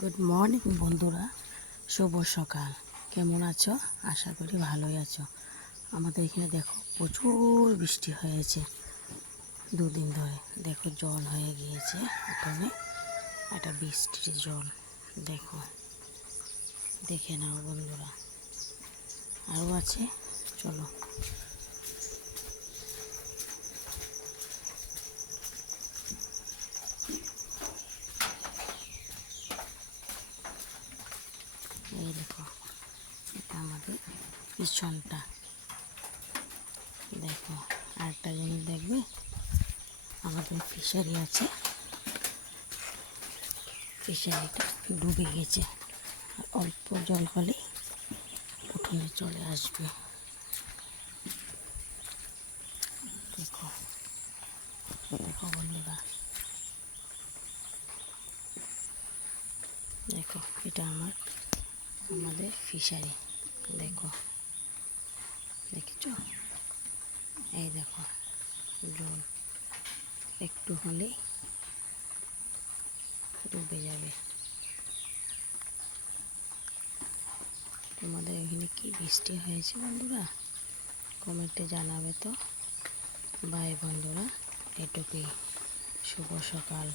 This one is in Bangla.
গুড মর্নিং বন্ধুরা, শুভ সকাল। কেমন আছো? আশা করি ভালোই আছো। আমাদের এখানে দেখো প্রচুর বৃষ্টি হয়েছে দুদিন ধরে। দেখো জল হয়ে গিয়েছে উঠোনে, একটা বৃষ্টির জল। দেখো, দেখে নাও বন্ধুরা, আরও আছে, চলো। এই দেখো, এটা আমাদের পিছনটা। দেখো, আরেকটা জিনিস দেখবে, আমাদের ফিশারি আছে, ফিশারিটা ডুবে গেছে। আর অল্প জল হলে উঠোনে চলে আসবে। দেখো, দেখো বন্ধুরা, দেখো এটা আমাদের ফিশারি। দেখো, দেখেছ? এই দেখো, জল একটু হলেই ডুবে যাবে। তোমাদের এখানে কি বৃষ্টি হয়েছে বন্ধুরা? কমেন্টে জানাবে তো। বাই বন্ধুরা, এটুকুই। শুভ সকাল।